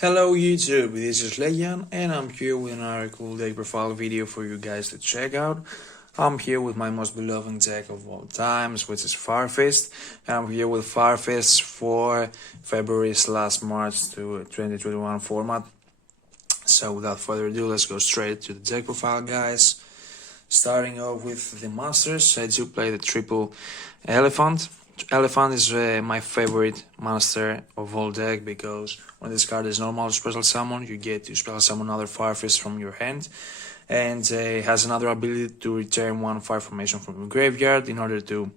Hello YouTube, this is Lejan and I'm here with another cool deck profile video for you guys to check out. I'm here with my most beloved deck of all times, which is Farfist, and I'm here with Farfist for February/March to 2021 format. So without further ado, let's go straight to the deck profile, guys. Starting off with the monsters, I do play the triple elephant. Elephant is my favorite monster of all deck because when this card is normal special summon, you get to special summon another Farfist from your hand, and it has another ability to return one fire formation from your graveyard in order to,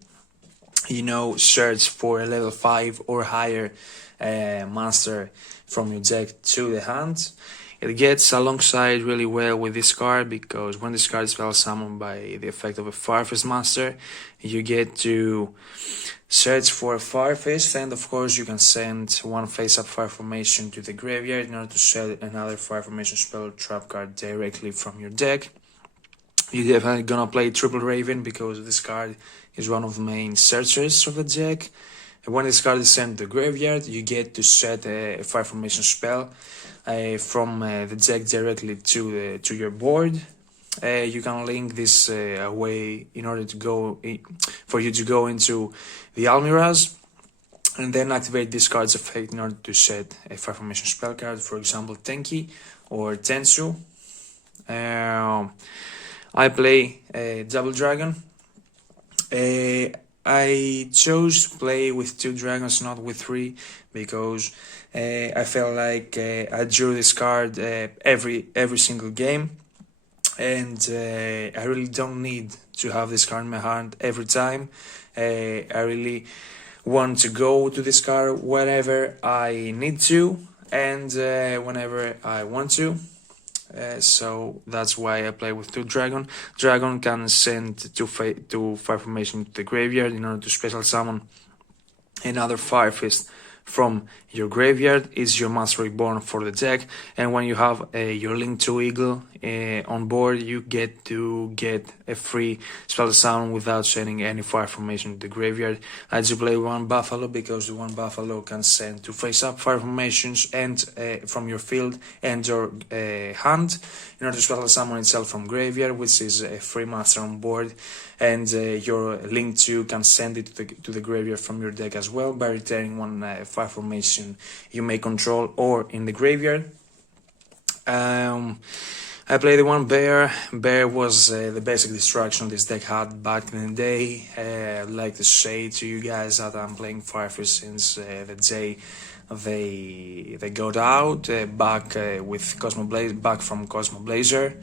search for a level 5 or higher monster from your deck to the hand. It gets alongside really well with this card because when this card is spell summoned by the effect of a Farfist monster, you get to search for a Farfist, and of course you can send one face-up fire formation to the graveyard in order to set another fire formation spell or trap card directly from your deck. You're definitely gonna play Triple Raven because this card is one of the main searchers of the deck. And when this card is sent to the graveyard, you get to set a fire formation spell from the deck directly to your board. You can link this away in order to for you to go into the Almiraj and then activate this card's effect in order to set a fire formation spell card, for example Tenki or Tensu. I play Double Dragon. I chose to play with 2 dragons, not with 3, because I felt like I drew this card every single game, and I really don't need to have this card in my hand every time. I really want to go to this card whenever I need to and whenever I want to. So that's why I play with 2 dragon. Dragon can send 2 fire formation to the graveyard in order to special summon another Farfist from your graveyard. Is your Monster Reborn for the deck, and when you have your Link to Eagle on board, you get to get a free spell summon without sending any fire formation to the graveyard. I do play 1 Buffalo because the 1 Buffalo can send 2 face-up fire formations and from your field and your hand in order to spell summon itself from graveyard, which is a free monster on board, and your Link 2 can send it to the graveyard from your deck as well by returning 1 fire formation you may control or in the graveyard. I played the 1 Bear. Bear was the basic destruction this deck had back in the day. I'd like to say to you guys that I'm playing Farfist since the day they got out, back with back from Cosmo Blazer.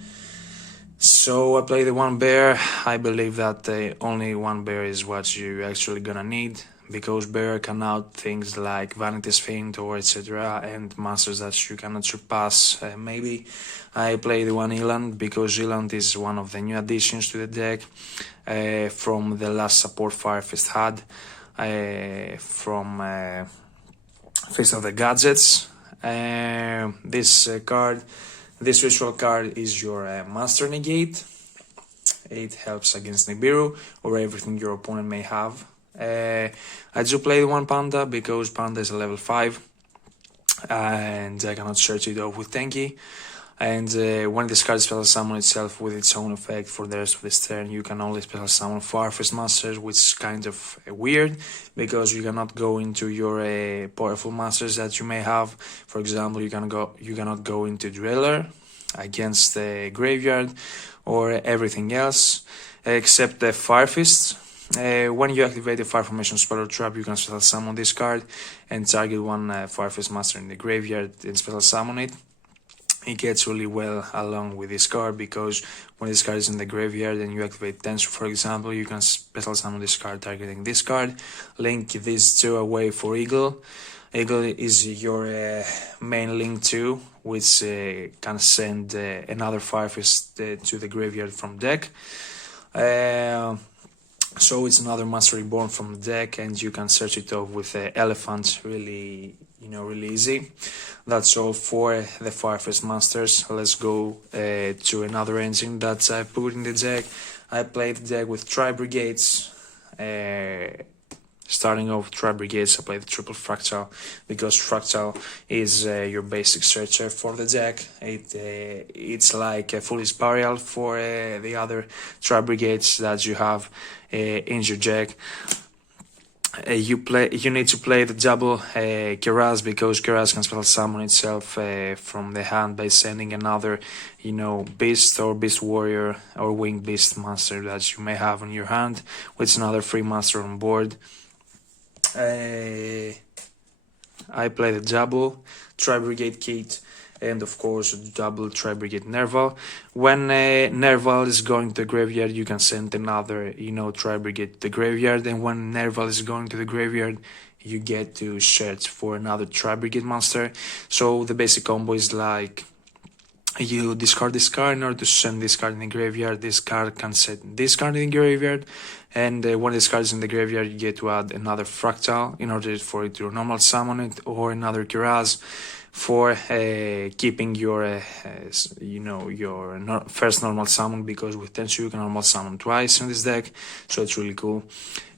So I play the 1 Bear. I believe that only 1 Bear is what you actually gonna need, because Bear can out things like Vanity's Fiend or etc. and monsters that you cannot surpass. Maybe I play the 1 Eland because Eland is one of the new additions to the deck from the last support Farfist had from Face of the Gadgets. This ritual card is your Master Negate. It helps against Nibiru or everything your opponent may have. I do play the 1 Panda because Panda is a level 5 and I cannot search it off with Tenki. And when this card special summon itself with its own effect for the rest of this turn, you can only special summon Farfist monsters, which is kind of weird because you cannot go into your powerful monsters that you may have. For example, you cannot go into Driller against the graveyard or everything else except the Farfist. When you activate the fire formation spell or trap, you can special summon this card and target 1 Farfist monster in the graveyard and special summon it. It gets really well along with this card because when this card is in the graveyard and you activate Tensor, for example, you can special summon this card targeting this card. Link these 2 away for Eagle. Eagle is your main Link 2, which can send another Farfist to the graveyard from deck. So it's another Monster Reborn from the deck, and you can search it off with Elephant really easy. That's all for the Farfist monsters. Let's go to another engine that I put in the deck. I played the deck with TRI-BRIGATES, Starting off with tri-brigades, I play the triple fractal because fractal is your basic structure for the deck. It's like a foolish burial for the other tri-brigades that you have in your deck. You need to play the double Keras because Keras can spell summon itself from the hand by sending another, beast or beast warrior or winged beast monster that you may have on your hand, which is another free monster on board. I play the double tri-brigade kit and of course the double tri-brigade Nerval. When Nerval is going to the graveyard, you can send another tri-brigade to the graveyard, and when Nerval is going to the graveyard, you get to search for another tri-brigade monster. So the basic combo is like you discard this card in order to send this card in the graveyard. This card can set this card in the graveyard, and when this card is in the graveyard, you get to add another fractal in order for it to normal summon it, or another Kiraz for keeping your first normal summon, because with Tensu you can normal summon twice in this deck, so it's really cool.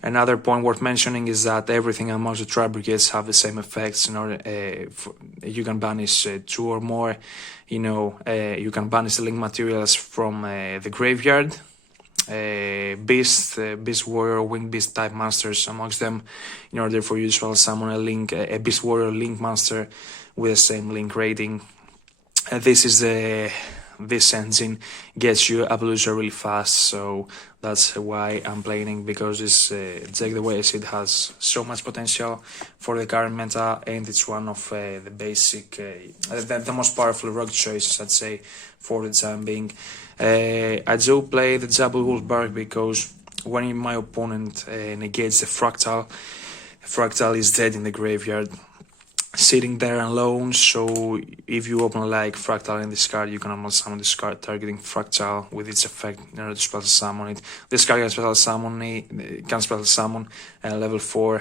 Another point worth mentioning is that everything amongst the tri-brigades have the same effects. In order, you can banish 2 or more. You can banish the link materials from the graveyard. Beast warrior, winged beast type monsters amongst them, in order for you to spell summon a beast warrior link monster with the same link rating. This engine gets you Appaloosa really fast, so that's why I'm playing, because this deck, the way I see it, has so much potential for the current meta, and it's one of the basic, the most powerful rogue choices, I'd say, for the time being. I do play the double Wolfbark because when my opponent negates the fractal is dead in the graveyard, sitting there alone. So if you open like fractal in this card, you can almost summon this card targeting fractal with its effect in order to special summon it. This card can special summon level 4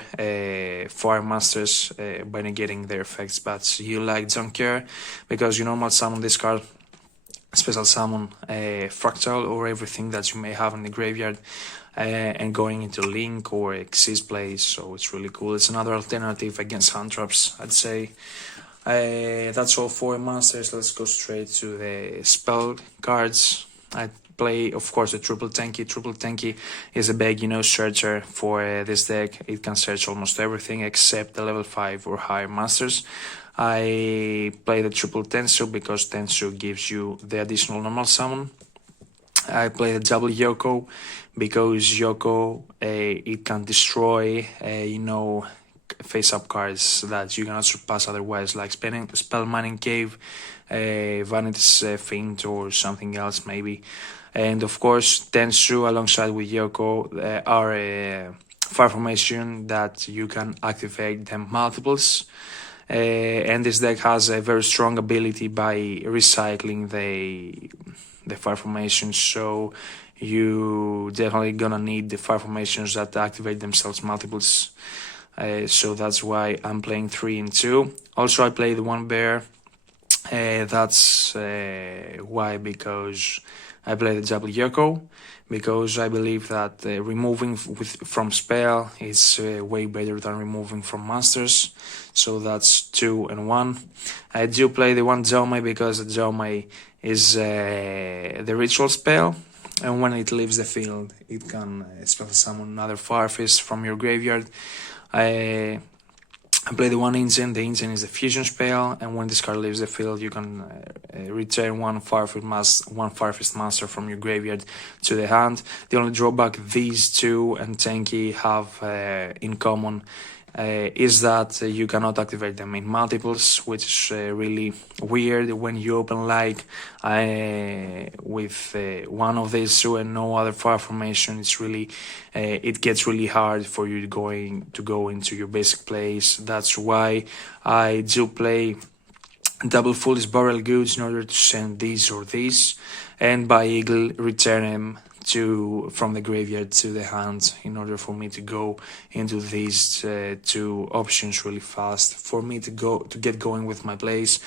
fire masters by negating their effects, but you don't care because you normal summon this card, special summon fractal or everything that you may have in the graveyard, and going into Link or Exist plays, so it's really cool. It's another alternative against hand traps, I'd say. That's all for monsters. Let's go straight to the spell cards. I play, of course, the triple tanky. Triple tanky is a big, searcher for this deck. It can search almost everything except the level 5 or higher monsters. I play the triple Tensu because Tensu gives you the additional normal summon. I play the double Yoko because Yoko, it can destroy, face-up cards that you cannot surpass otherwise, like Spell Mining Cave, Vanity's Feint, or something else maybe. And of course, Tensu alongside with Yoko are Fire Formation that you can activate them multiples. And this deck has a very strong ability by recycling the fire formations, so you definitely gonna need the fire formations that activate themselves multiples. So that's why I'm playing 3 and 2. Also, I play the one bear. That's why, because I play the double Yoko, because I believe that removing from spell is way better than removing from monsters. So that's 2 and 1. I do play the one Zomai because the Zomai is the ritual spell, and when it leaves the field, it can spell summon another Firefist from your graveyard. I play the one Inzen. The Inzen is the fusion spell, and when this card leaves the field, you can return one Firefist monster from your graveyard to the hand. The only drawback these two and Tanky have in common is that you cannot activate them in multiples, which is really weird when you open with one of these two and no other fire formation. It's really it gets really hard for you to go into your basic plays. That's why I do play double Foolish Burial Goods in order to send these or these, and by Eagle return them from the graveyard to the hand in order for me to go into these two options really fast for me to get going with my plays.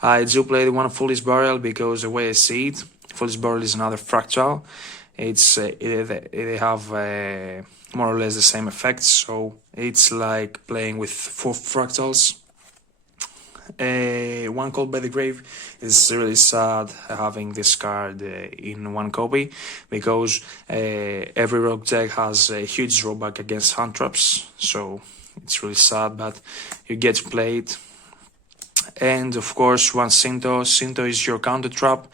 I do play the one Foolish Burial because the way I see it, Foolish Burial is another fractal, they have more or less the same effects. So it's like playing with 4 fractals. One called by the grave is really sad having this card in one copy, because every rogue deck has a huge drawback against hand traps, so it's really sad, but you get to play it. And of course, one Shinto. Shinto is your counter trap,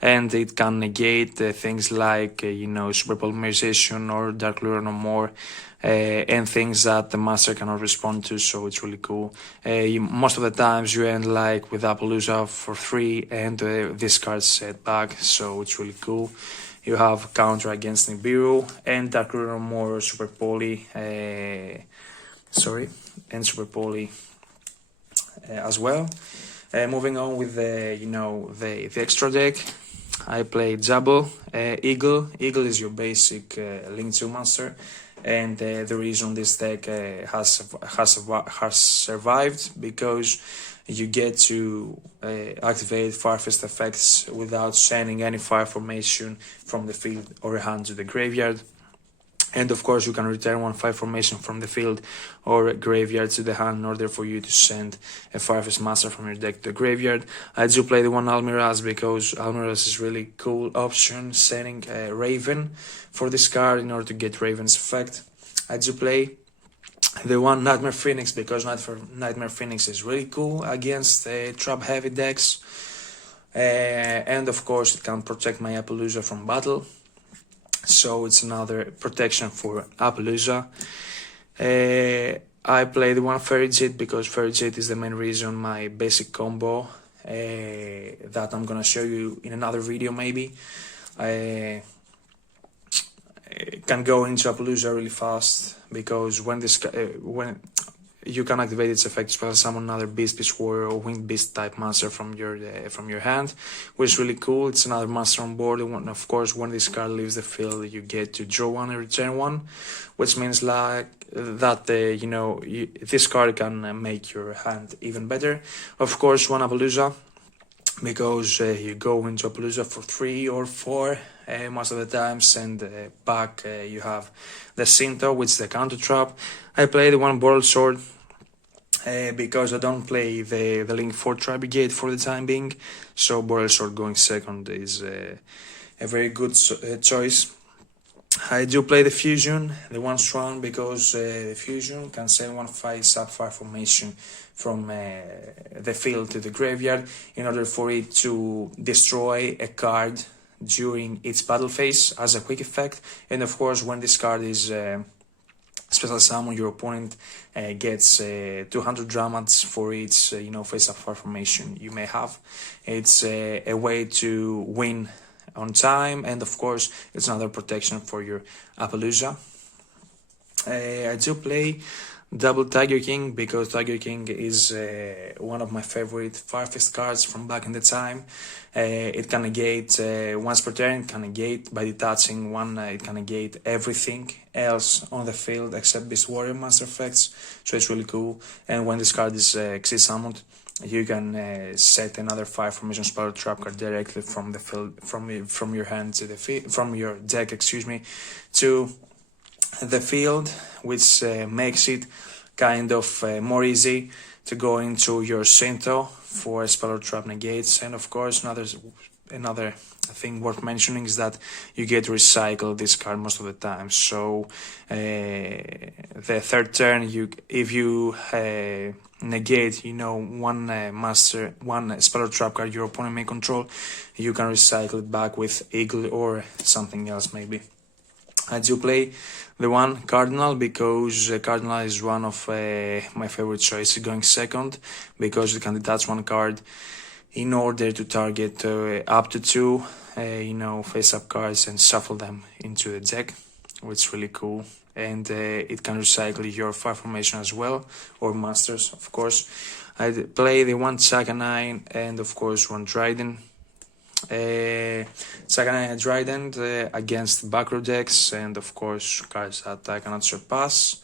and it can negate things like super polymerization or dark lure no more, and things that the master cannot respond to. So it's really cool. Most of the times you end like with Appaloosa for 3 and this card's set back, so it's really cool. You have counter against Nibiru and dark lure no more, super poly, and super poly as well. Moving on with the extra deck, I play Jabbo, Eagle. Eagle is your basic Link 2 monster, and the reason this deck has survived, because you get to activate Firefist effects without sending any fire formation from the field or hand to the graveyard. And of course, you can return 1 fire formation from the field or graveyard to the hand in order for you to send a Firefist Master from your deck to the graveyard. I do play the one Almiraz because Almiraz is really cool option, sending Raven for this card in order to get Raven's effect. I do play the one Nightmare Phoenix because Nightmare Phoenix is really cool against trap heavy decks. And of course, it can protect my Appaloosa from battle. So it's another protection for Appaloosa. I play the one Fairy Jet because Fairy Jet is the main reason my basic combo that I'm gonna show you in another video maybe. Can go into Appaloosa really fast, because when you can activate its effect, spell summon another Beast Warrior or Winged Beast type monster from your hand, which is really cool. It's another monster on board, and of course, when this card leaves the field, you get to draw 1 and return 1, which means like that this card can make your hand even better. Of course, one Appaloosa, because you go into Appaloosa for 3 or 4 most of the times, and back you have the Shinto, which is the counter trap. I play the one Boral Sword because I don't play the Link 4 TRI-BRIGATE for the time being, so Boral Sword going second is a very good choice. I do play the Fusion, the one Swan, because the Fusion can send 1 fire formation from the field to the graveyard in order for it to destroy a card during its battle phase as a quick effect. And of course, when this card is special summon, your opponent gets 200 damage for each face-up fire formation you may have. It's a way to win on time, and of course it's another protection for your Appaloosa. I do play double Tiger King because Tiger King is one of my favorite Firefist cards from back in the time. It can negate once per turn, it can negate by detaching 1, it can negate everything else on the field except Beast Warrior monster effects, so it's really cool. And when this card is exit summoned, you can set another fire formation spell trap card directly from the field, from your hand to the field, from your deck, to the field, which makes it kind of more easy to go into your Shinto for spell or trap negates. And of course, another thing worth mentioning is that you get to recycle this card most of the time. So the third turn, if you negate one spell or trap card your opponent may control, you can recycle it back with Eagle or something else maybe. I do play the one Cardinal because Cardinal is one of my favorite choices going second, because you can detach 1 card in order to target up to 2 face-up cards and shuffle them into the deck, which is really cool. And it can recycle your fire formation as well, or masters, of course. I play the one Saganine and of course one Dryden. Saganine and Dryden against back row decks, and of course cards that I cannot surpass.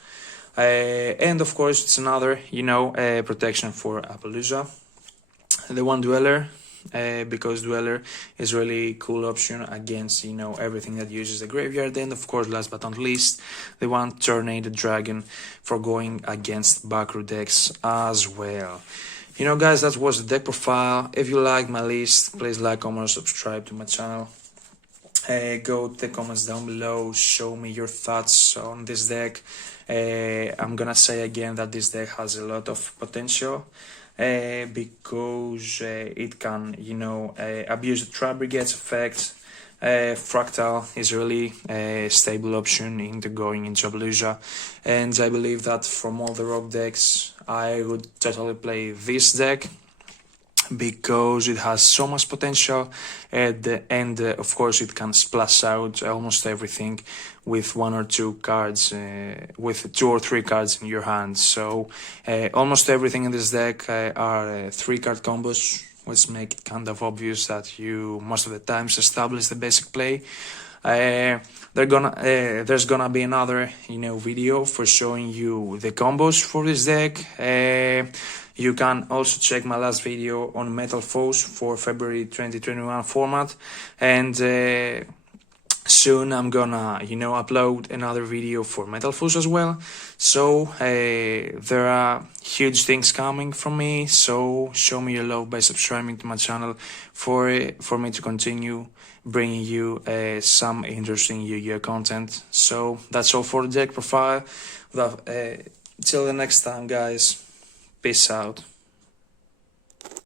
And of course it's another protection for Appaloosa. The one Dweller, because Dweller is really cool option against, you know, everything that uses the graveyard. And of course, last but not least, the one Tornado Dragon for going against backrow decks as well. You know, guys, that was the deck profile. If you like my list, please like, comment, subscribe to my channel. Go to the comments down below, show me your thoughts on this deck. I'm gonna say again that this deck has a lot of potential, because it can, you know, abuse the tri-brigades effect. Fractal is really a stable option into going into Ablusia, and I believe that from all the rock decks I would totally play this deck, because it has so much potential, and of course it can splash out almost everything with one or two cards, with 2 or 3 cards in your hand. So almost everything in this deck are 3-card combos, which make it kind of obvious that you most of the times establish the basic play. There's gonna be another, you know, video for showing you the combos for this deck. You can also check my last video on Metal Foes for February 2021 format, and soon I'm gonna, you know, upload another video for Metal Foes as well. So there are huge things coming from me, so show me your love by subscribing to my channel for me to continue bringing you some interesting Yu-Gi-Oh content. So that's all for the deck profile. Till the next time, guys. Peace out.